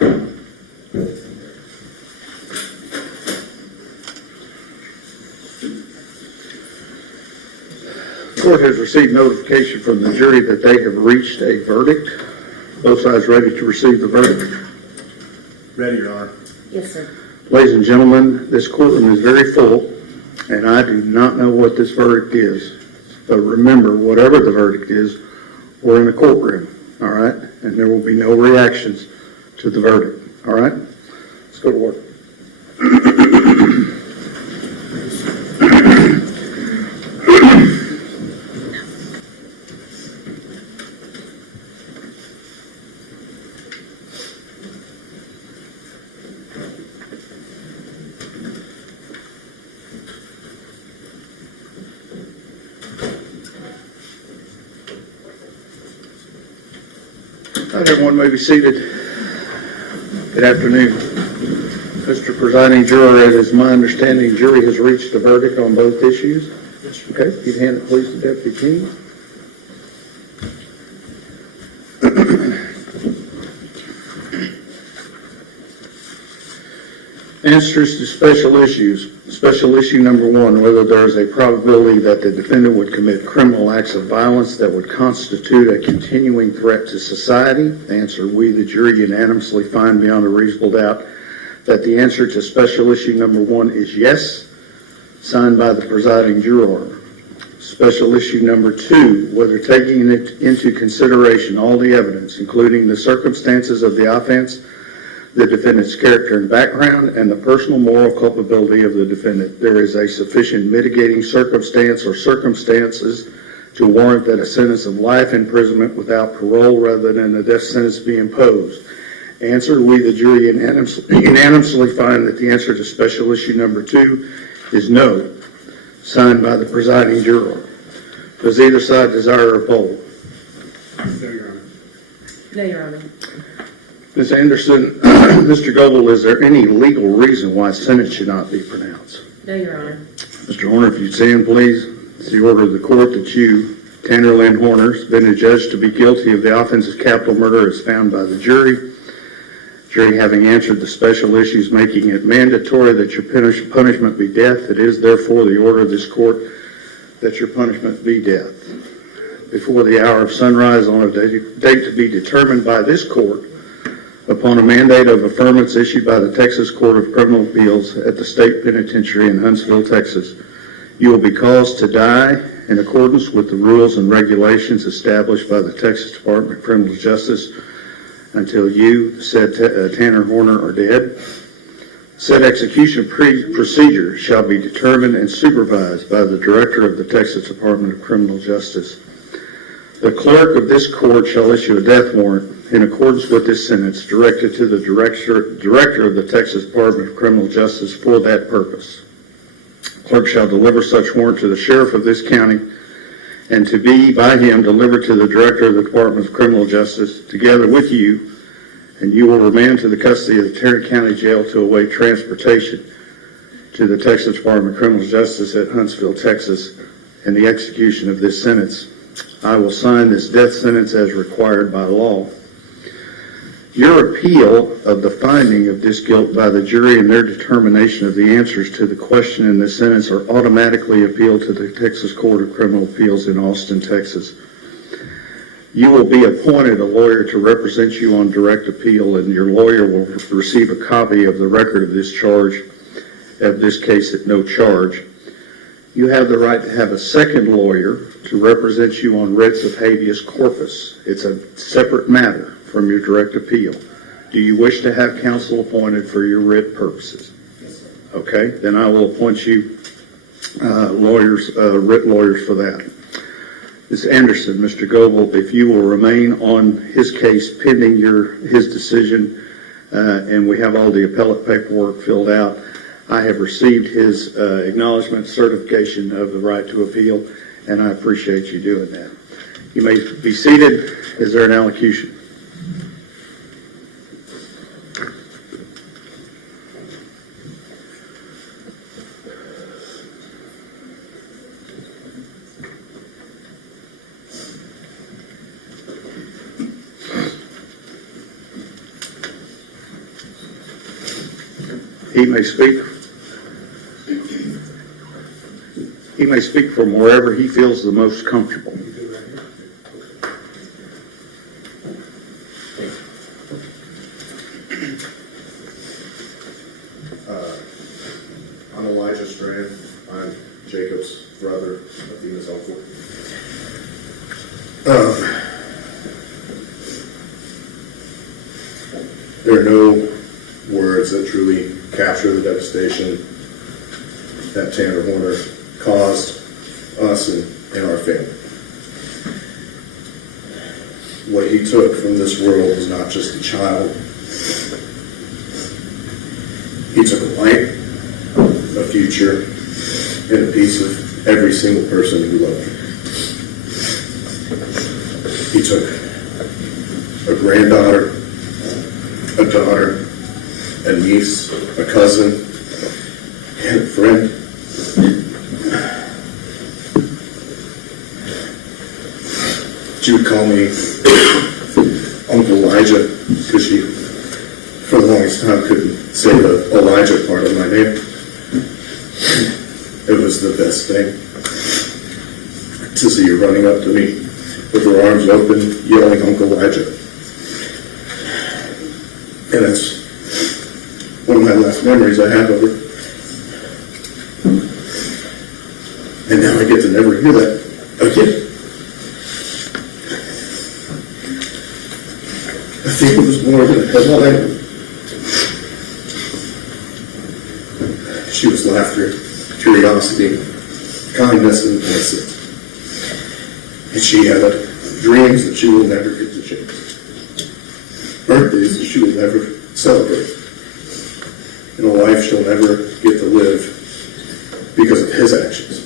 The court has received notification from the jury that they have reached a verdict. Both sides ready to receive the verdict? Ready, Your Honor. Yes, sir. Ladies and gentlemen, this courtroom is very full, and I do not know what this verdict is. But remember, whatever the verdict is, we're in a courtroom, all right? And there will be no reactions to the verdict, all right? Let's go to work. All right, everyone may be seated. Good afternoon. Mr. Presiding Juror, it is my understanding the jury has reached a verdict on both issues. Okay, if you'd hand it please to Deputy King. Answers to special issues. Special issue number 1, whether there is a probability that the defendant would commit criminal acts of violence that would constitute a continuing threat to society. Answer, we, the jury, unanimously find beyond a reasonable doubt that the answer to special issue number 1 is yes, signed by the presiding juror. Special issue number 2, whether taking into consideration all the evidence, including the circumstances of the offense, the defendant's character and background, and the personal moral culpability of the defendant, there is a sufficient mitigating circumstance or circumstances to warrant that a sentence of life imprisonment without parole rather than a death sentence be imposed. Answer, we, the jury, unanimously find that the answer to special issue number 2 is no, signed by the presiding juror. Does either side desire a poll? No, Your Honor. No, Your Honor. Ms. Anderson, Mr. Goebel, is there any legal reason why sentence should not be pronounced? No, Your Honor. Mr. Horner, if you'd stand, please. It's the order of the court that you, Tanner Lynn Horner, has been adjudged to be guilty of the offense of capital murder as found by the jury. Jury having answered the special issues, making it mandatory that your punishment be death, it is therefore the order of this court that your punishment be death. Before the hour of sunrise on a date to be determined by this court, upon a mandate of affirmance issued by the Texas Court of Criminal Appeals at the State Penitentiary in Huntsville, Texas, you will be caused to die in accordance with the rules and regulations established by the Texas Department of Criminal Justice until you, said Tanner Horner, are dead. Said execution procedure shall be determined and supervised by the Director of the Texas Department of Criminal Justice. The clerk of this court shall issue a death warrant in accordance with this sentence directed to the Director of the Texas Department of Criminal Justice for that purpose. Clerk shall deliver such warrant to the Sheriff of this county and to be by him delivered to the Director of the Department of Criminal Justice together with you, and you will remain to the custody of the Tarrant County Jail to await transportation to the Texas Department of Criminal Justice at Huntsville, Texas, and the execution of this sentence. I will sign this death sentence as required by law. Your appeal of the finding of this guilt by the jury and their determination of the answers to the question in this sentence are automatically appealed to the Texas Court of Criminal Appeals in Austin, Texas. You will be appointed a lawyer to represent you on direct appeal, and your lawyer will receive a copy of the record of this case at no charge. You have the right to have a second lawyer to represent you on writs of habeas corpus. It's a separate matter from your direct appeal. Do you wish to have counsel appointed for your writ purposes? Yes, sir. Okay, then I will appoint you writ lawyers for that. Ms. Anderson, Mr. Goebel, if you will remain on his case pending his decision, and we have all the appellate paperwork filled out, I have received his acknowledgement certification of the right to appeal, and I appreciate you doing that. You may be seated. Is there an allocution? He may speak from wherever he feels the most comfortable. I'm Athena Strand. I'm Jacob's brother, Athena's uncle. There are no words that truly capture the devastation that Tanner Horner caused us and our family. What he took from this world was not just a child. He took a life, a future, and a piece of every single person who loved him. He took a granddaughter, a daughter, a niece, a cousin, and a friend. She would call me Uncle Elijah because she, for the longest time, couldn't say the Elijah part of my name. It was the best thing to see her running up to me with her arms open, yelling, "Uncle Elijah." And that's one of my last memories I have of her. And now I get to never hear that again. Athena was more than a headline. She was laughter, curiosity, kindness, and innocence. And she had dreams that she will never get to chase, birthdays that she will never celebrate, and a life she'll never get to live because of his actions.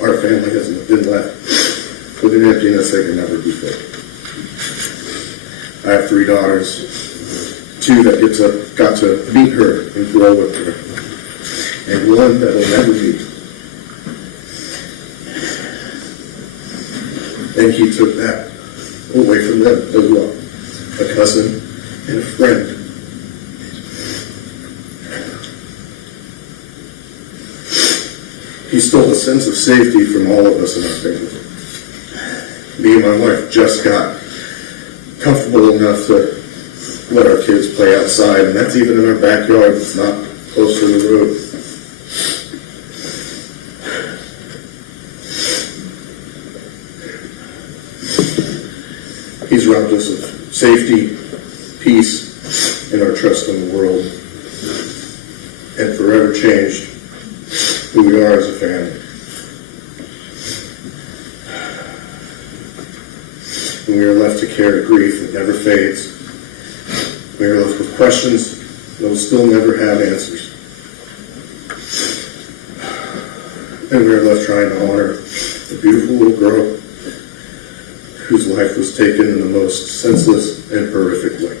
Our family has been left with an emptiness that can never be filled. I have 3 daughters, 2 that got to meet her and grow with her, and 1 that will never meet. And he took that away from them as well, a cousin and a friend. He stole a sense of safety from all of us in our family. Me and my wife just got comfortable enough to let our kids play outside, and that's even in our backyard. It's not close to the road. He's robbed us of safety, peace, and our trust in the world, and forever changed who we are as a family. And we are left to carry grief that never fades. We are left with questions that will still never have answers. And we are left trying to honor a beautiful little girl whose life was taken in the most senseless and horrific way.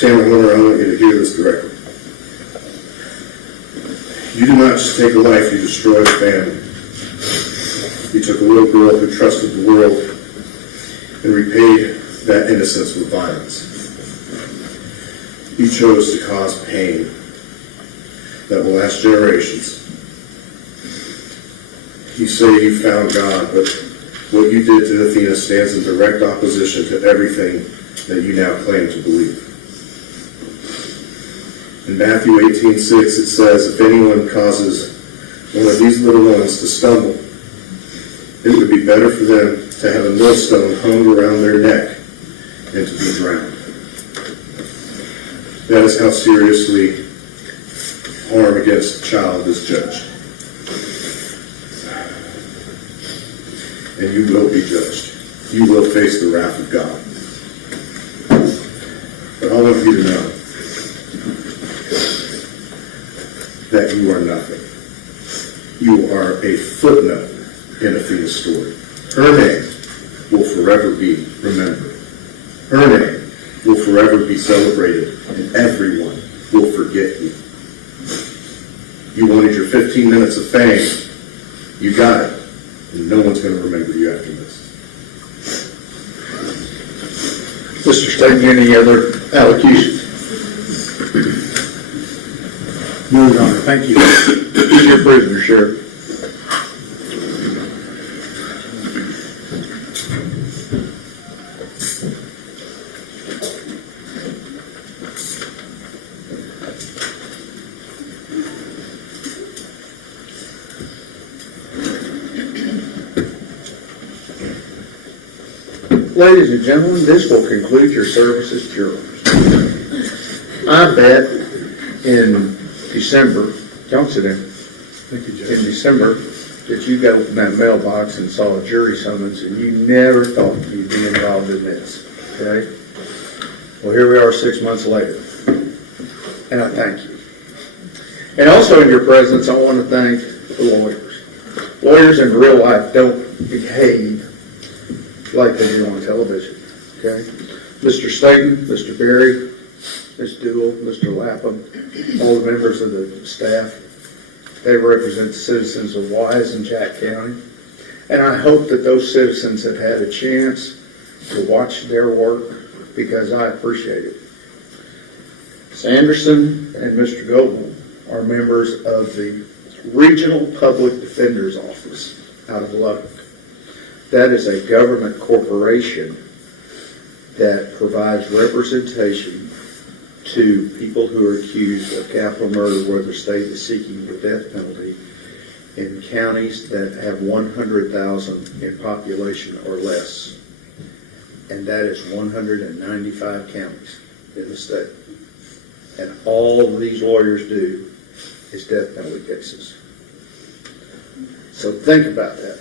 Tanner Horner, I want you to hear this directly. You did not just take a life, you destroyed a family. You took a little girl who trusted the world and repaid that innocence with violence. You chose to cause pain that will last generations. You say you found God, but what you did to Athena stands in direct opposition to everything that you now claim to believe. In Matthew 18:6, it says, "If anyone causes one of these little ones to stumble, it would be better for them to have a millstone hung around their neck and to be drowned." That is how seriously harm against a child is judged. And you will be judged. You will face the wrath of God. But I want you to know that you are nothing. You are a footnote in Athena's story. Her name will forever be remembered. Her name will forever be celebrated, and everyone will forget you. You wanted your 15 minutes of fame. You got it. and no one's gonna remember you after this. Mr. Staton, any other allocutions? No, Your Honor, thank you. Your prisoner, Sheriff. Ladies and gentlemen, this will conclude your service as jurors. I bet in December, don't sit down, Thank you, in Judge. December, that you got open that mailbox and saw a jury summons and you never thought you'd be involved in this, okay? Well, here we are 6 months later, and I thank you. And also in your presence, I want to thank the lawyers. Lawyers in real life don't behave like they do on television, okay? Mr. Staton, Mr. Berry, Ms. Dool, Mr. Lapham, all the members of the staff, they represent the citizens of Wise and Jack County. And I hope that those citizens have had a chance to watch their work because I appreciate it. Sanderson and Mr. Goldman are members of the Regional Public Defender's Office out of Lubbock. That is a government corporation that provides representation to people who are accused of capital murder where the state is seeking the death penalty in counties that have 100,000 in population or less. And that is 195 counties in the state. And all these lawyers do is death penalty cases. So think about that.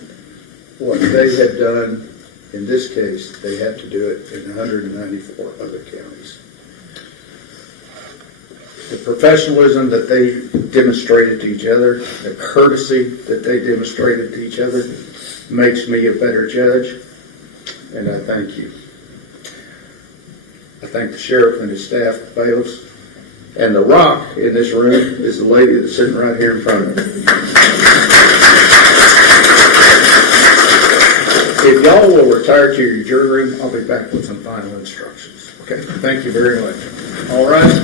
What they had done in this case, they have to do it in 194 other counties. The professionalism that they demonstrated to each other, the courtesy that they demonstrated to each other, makes me a better judge, and I thank you. I thank the sheriff and his staff, bailiffs, and the rock in this room is the lady that's sitting right here in front of me. If y'all will retire to your jury room, I'll be back with some final instructions. Okay, thank you very much. All right.